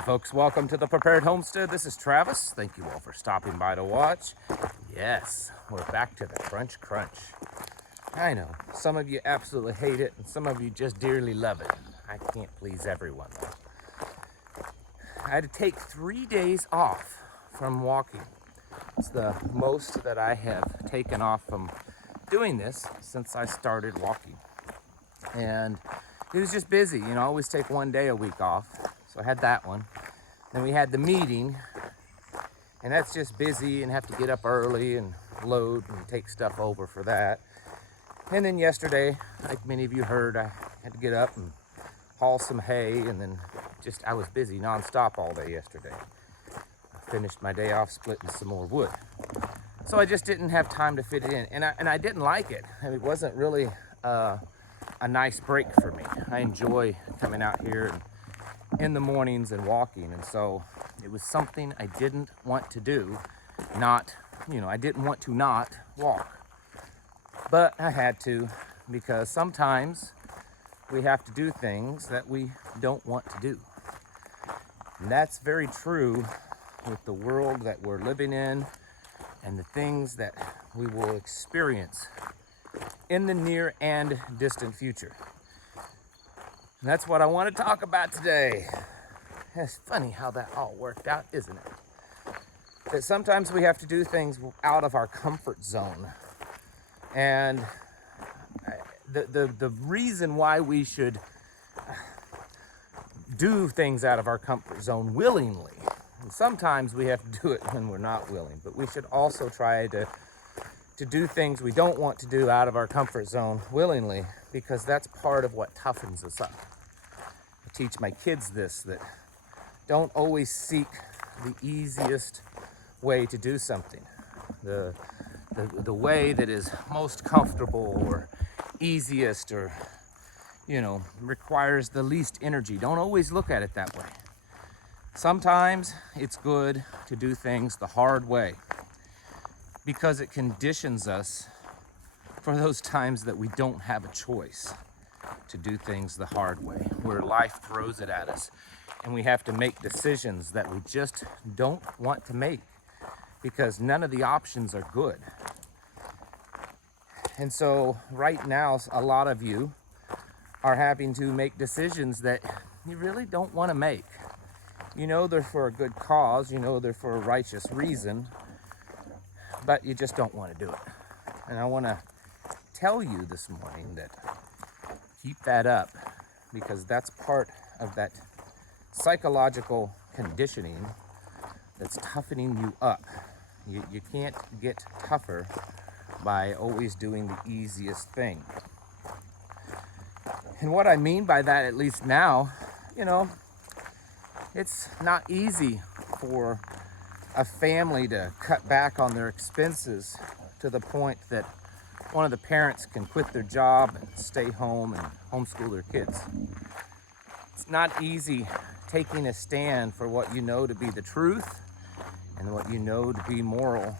Hi folks, welcome to the Prepared Homestead. This is Travis. Thank you all for stopping by to watch. Yes, we're back to the crunch crunch. I know, some of you absolutely hate it and some of you just dearly love it. I can't please everyone though. I had to take 3 days off from walking. It's the most that I have taken off from doing this since I started walking. And it was just busy, you know, I always take 1 day a week off. So I had that one. Then we had the meeting, and that's just busy and have to get up early and load and take stuff over for that. And then yesterday, like many of you heard, I had to get up and haul some hay, and then I was busy nonstop all day yesterday. I finished my day off splitting some more wood. So I just didn't have time to fit it in, and I didn't like it. I mean, it wasn't really a nice break for me. I enjoy coming out here and in the mornings and walking, and so it was something I didn't want to do. I didn't want to not walk, but I had to, because sometimes we have to do things that we don't want to do. And that's very true with the world that we're living in and the things that we will experience in the near and distant future. And that's what I want to talk about today. It's funny how that all worked out, isn't it? That sometimes we have to do things out of our comfort zone. And the reason why we should do things out of our comfort zone willingly, and sometimes we have to do it when we're not willing, but we should also try to do things we don't want to do out of our comfort zone willingly, because that's part of what toughens us up. I teach my kids this, that don't always seek the easiest way to do something. The way that is most comfortable or easiest, or requires the least energy. Don't always look at it that way. Sometimes it's good to do things the hard way, because it conditions us for those times that we don't have a choice to do things the hard way, where life throws it at us and we have to make decisions that we just don't want to make, because none of the options are good. And so right now, a lot of you are having to make decisions that you really don't want to make. You know they're for a good cause, you know they're for a righteous reason, but you just don't want to do it. And I want to tell you this morning that keep that up, because that's part of that psychological conditioning that's toughening you up. You can't get tougher by always doing the easiest thing. And what I mean by that, at least now, it's not easy for a family to cut back on their expenses to the point that one of the parents can quit their job and stay home and homeschool their kids. It's not easy taking a stand for what you know to be the truth and what you know to be moral,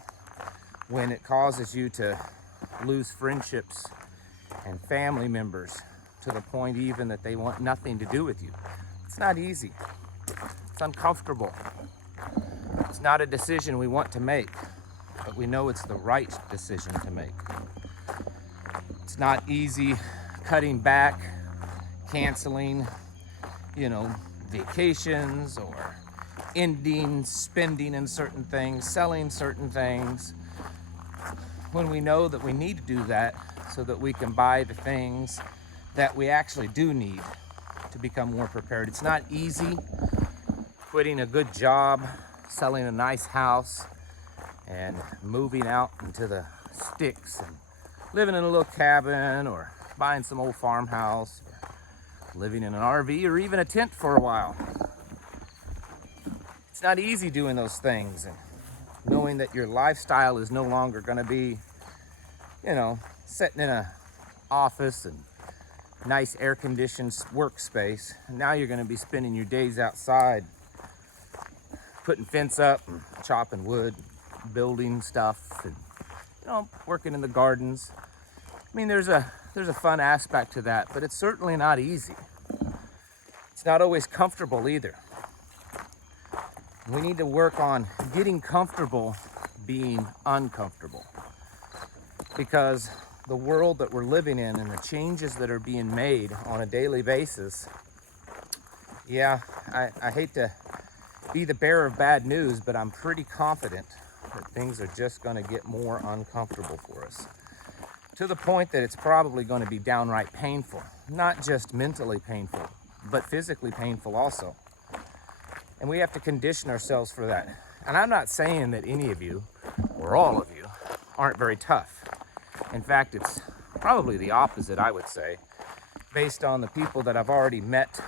when it causes you to lose friendships and family members to the point even that they want nothing to do with you. It's not easy. It's uncomfortable. It's not a decision we want to make, but we know it's the right decision to make. It's not easy cutting back, canceling, vacations, or ending spending in certain things, selling certain things, when we know that we need to do that so that we can buy the things that we actually do need to become more prepared. It's not easy quitting a good job, selling a nice house, and moving out into the sticks and living in a little cabin, or buying some old farmhouse, or living in an RV, or even a tent for a while. It's not easy doing those things, and knowing that your lifestyle is no longer going to be, sitting in an office and nice air-conditioned workspace. And now you're going to be spending your days outside, putting fence up and chopping wood, building stuff, and working in the gardens. I mean, there's a fun aspect to that, but it's certainly not easy. It's not always comfortable either. We need to work on getting comfortable being uncomfortable, because the world that we're living in and the changes that are being made on a daily basis, yeah, I hate to be the bearer of bad news, but I'm pretty confident that things are just going to get more uncomfortable for us, to the point that it's probably going to be downright painful. Not just mentally painful, but physically painful also. And we have to condition ourselves for that. And I'm not saying that any of you, or all of you, aren't very tough. In fact, it's probably the opposite, I would say, based on the people that I've already met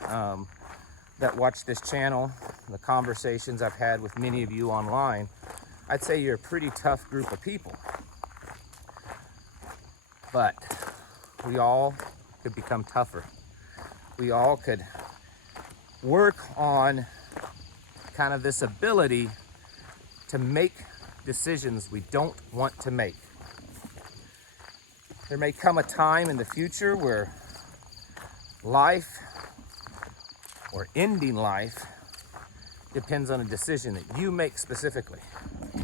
that watch this channel, the conversations I've had with many of you online. I'd say you're a pretty tough group of people. But we all could become tougher. We all could work on kind of this ability to make decisions we don't want to make. There may come a time in the future where life, or ending life, depends on a decision that you make specifically.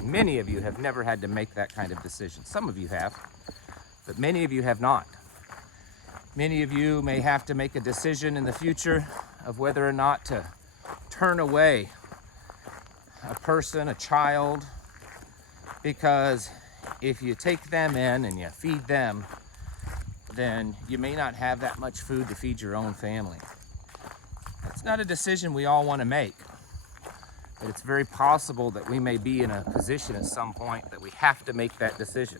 Many of you have never had to make that kind of decision. Some of you have, but many of you have not. Many of you may have to make a decision in the future of whether or not to turn away a person, a child, because if you take them in and you feed them, then you may not have that much food to feed your own family. It's not a decision we all want to make, but it's very possible that we may be in a position at some point that we have to make that decision.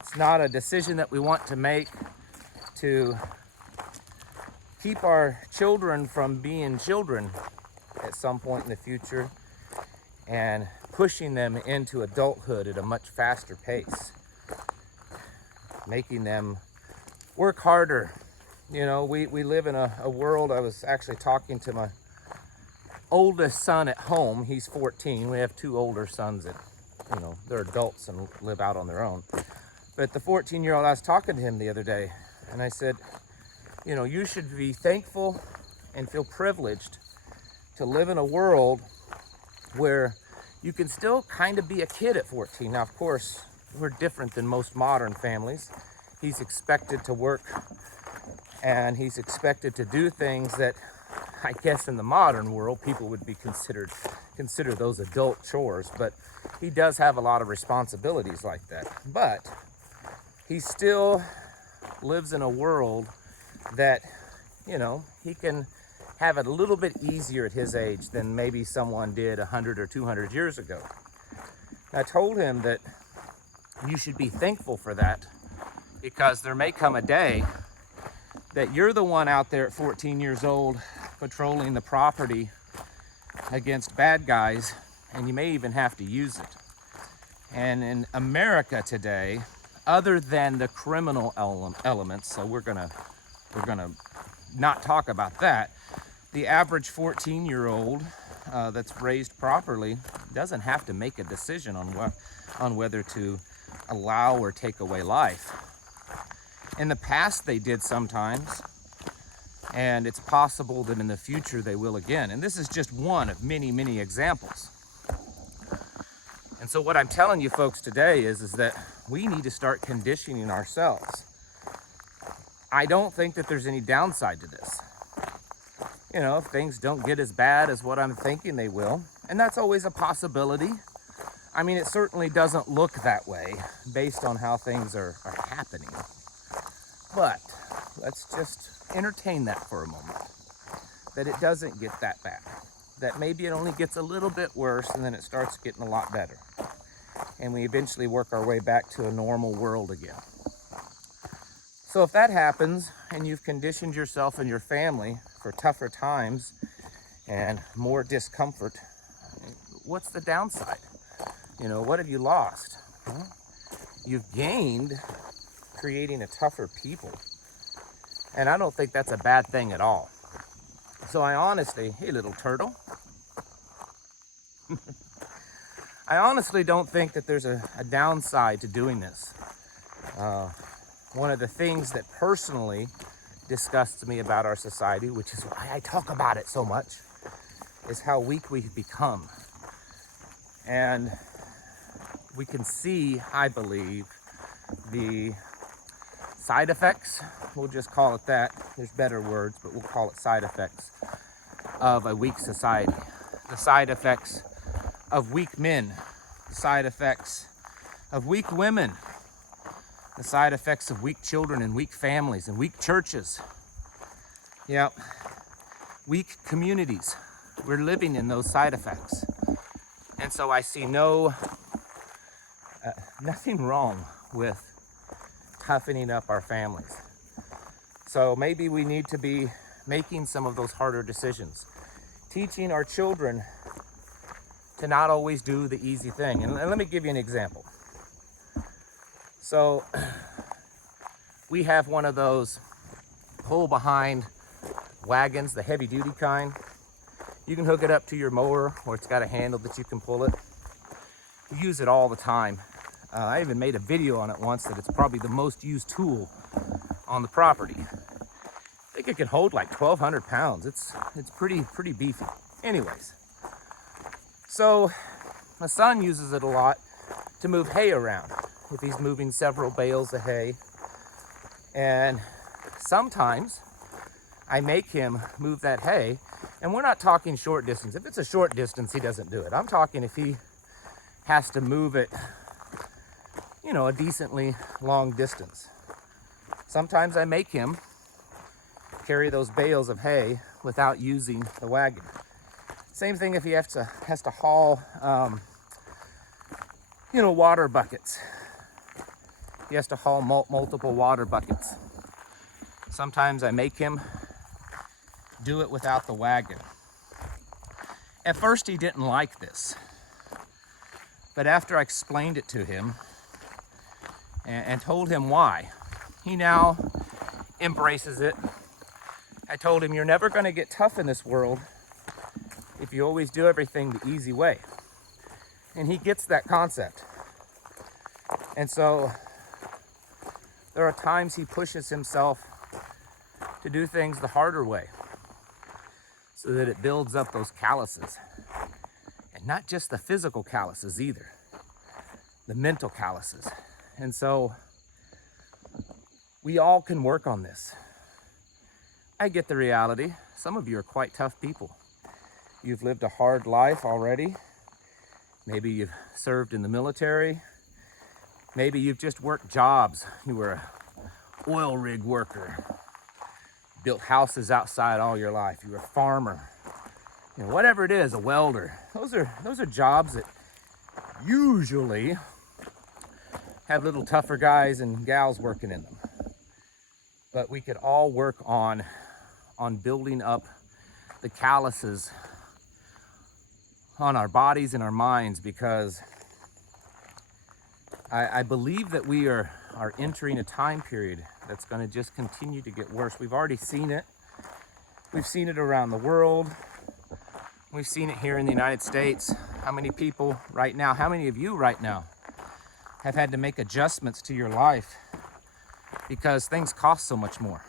It's not a decision that we want to make to keep our children from being children at some point in the future and pushing them into adulthood at a much faster pace, making them work harder. You know, we live in a world. I was actually talking to my oldest son at home. He's 14. We have two older sons that, you know, they're adults and live out on their own. But the 14-year-old, I was talking to him the other day, and I said, you know, you should be thankful and feel privileged to live in a world where you can still kind of be a kid at 14. Now, of course, we're different than most modern families. He's expected to work, and he's expected to do things that I guess in the modern world people would be consider those adult chores, but he does have a lot of responsibilities like that. But he still lives in a world that, you know, he can have it a little bit easier at his age than maybe someone did 100 or 200 years ago. I told him that you should be thankful for that, because there may come a day that you're the one out there at 14 years old patrolling the property against bad guys, and you may even have to use it. And in America today, other than the criminal elements, so we're gonna not talk about that, the average 14-year-old that's raised properly doesn't have to make a decision on whether to allow or take away life. In the past, they did sometimes, and it's possible that in the future they will again. And this is just one of many, many examples. And so what I'm telling you folks today is that we need to start conditioning ourselves. I don't think that there's any downside to this. You know, if things don't get as bad as what I'm thinking they will, and that's always a possibility. I mean, it certainly doesn't look that way based on how things are happening. But let's just entertain that for a moment, that it doesn't get that bad, that maybe it only gets a little bit worse and then it starts getting a lot better, and we eventually work our way back to a normal world again. So if that happens and you've conditioned yourself and your family for tougher times and more discomfort, what's the downside? You know, what have you lost? Well, you've gained creating a tougher people. And I don't think that's a bad thing at all. So I honestly, hey little turtle, I honestly don't think that there's a downside to doing this. One of the things that personally disgusts me about our society, which is why I talk about it so much, is how weak we've become. And we can see, I believe, the side effects, we'll just call it that. There's better words, but we'll call it side effects of a weak society. The side effects of weak men, the side effects of weak women, the side effects of weak children and weak families and weak churches. Yeah, weak communities. We're living in those side effects. And so I see nothing wrong with toughening up our families. So maybe we need to be making some of those harder decisions, teaching our children to not always do the easy thing. And let me give you an example. So we have one of those pull behind wagons, the heavy duty kind. You can hook it up to your mower, or it's got a handle that you can pull it. We use it all the time. I even made a video on it once that it's probably the most used tool on the property. I think it can hold like 1,200 pounds. It's pretty beefy. Anyways, so my son uses it a lot to move hay around if he's moving several bales of hay. And sometimes I make him move that hay, and we're not talking short distance. If it's a short distance, he doesn't do it. I'm talking if he has to move it, you know, a decently long distance. Sometimes I make him carry those bales of hay without using the wagon. Same thing if he has to haul, water buckets. He has to haul multiple water buckets. Sometimes I make him do it without the wagon. At first he didn't like this, but after I explained it to him and told him why, he now embraces it. I told him, you're never going to get tough in this world if you always do everything the easy way. And he gets that concept. And so there are times he pushes himself to do things the harder way so that it builds up those calluses. And not just the physical calluses either, the mental calluses. And so we all can work on this. I get the reality. Some of you are quite tough people. You've lived a hard life already. Maybe you've served in the military. Maybe you've just worked jobs. You were an oil rig worker. Built houses outside all your life. You were a farmer. You know, whatever it is, a welder. Those are jobs that usually have little tougher guys and gals working in them. But we could all work on building up the calluses on our bodies and our minds, because I believe that we are entering a time period that's going to just continue to get worse. We've already seen it. We've seen it around the world. We've seen it here in the United States. How many people right now, how many of you right now have had to make adjustments to your life because things cost so much more?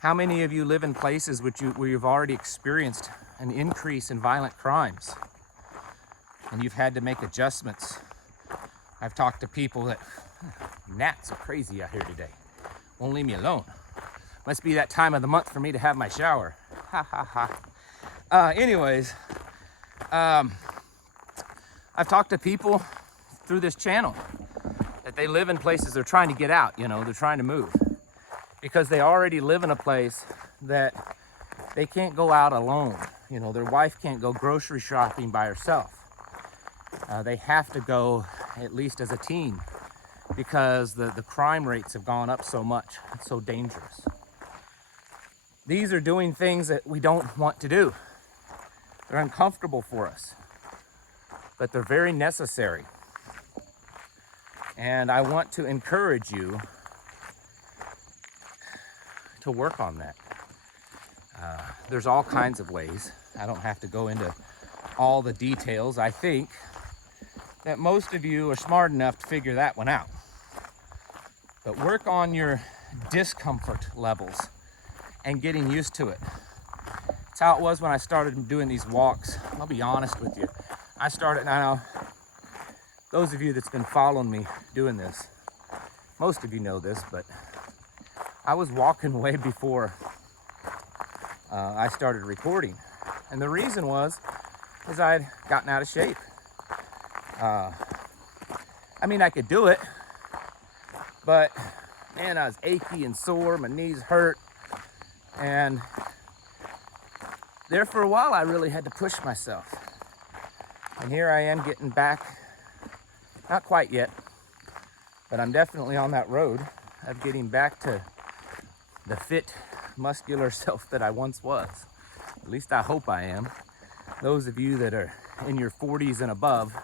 How many of you live in places where you've already experienced an increase in violent crimes and you've had to make adjustments? I've talked to people that, gnats are crazy out here today. Won't leave me alone. Must be that time of the month for me to have my shower. Ha ha ha. Anyways, I've talked to people through this channel that they live in places they're trying to get out, they're trying to move because they already live in a place that they can't go out alone. Their wife can't go grocery shopping by herself. They have to go at least as a team because the crime rates have gone up so much. It's so dangerous. These are doing things that we don't want to do. They're uncomfortable for us, but they're very necessary. And I want to encourage you to work on that. There's all kinds of ways. I don't have to go into all the details. I think that most of you are smart enough to figure that one out. But work on your discomfort levels and getting used to it. It's how it was when I started doing these walks. I'll be honest with you. I started, now those of you that's been following me doing this, most of you know this, but I was walking way before I started recording. And the reason is I had gotten out of shape. I mean, I could do it, but man, I was achy and sore, my knees hurt. And there for a while, I really had to push myself. And here I am getting back, not quite yet, but I'm definitely on that road of getting back to the fit, muscular self that I once was. At least I hope I am. Those of you that are in your 40s and above,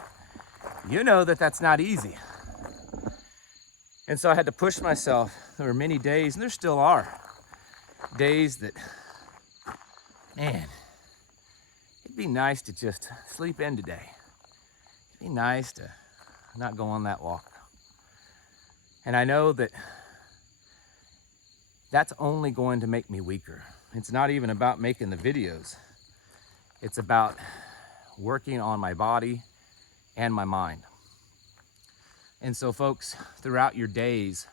you know that that's not easy. And so I had to push myself. There were many days, and there still are, days that, man, it'd be nice to just sleep in today. It'd be nice to not go on that walk. And I know that that's only going to make me weaker. It's not even about making the videos. It's about working on my body and my mind. And so folks, throughout your days,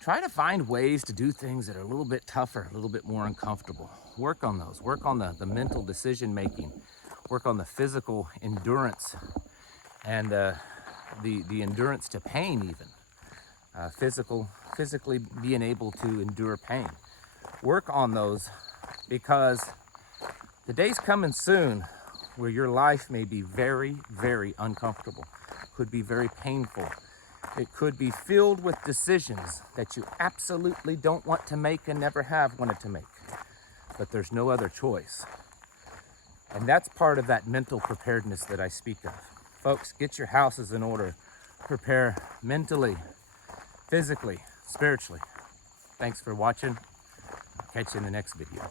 try to find ways to do things that are a little bit tougher, a little bit more uncomfortable. Work on those. Work on the mental decision making. Work on the physical endurance and the endurance to pain even. Physically being able to endure pain. Work on those, because the day's coming soon where your life may be very, very uncomfortable. Could be very painful. It could be filled with decisions that you absolutely don't want to make and never have wanted to make. But there's no other choice. And that's part of that mental preparedness that I speak of. Folks, get your houses in order. Prepare mentally, physically, spiritually. Thanks for watching. I'll catch you in the next video.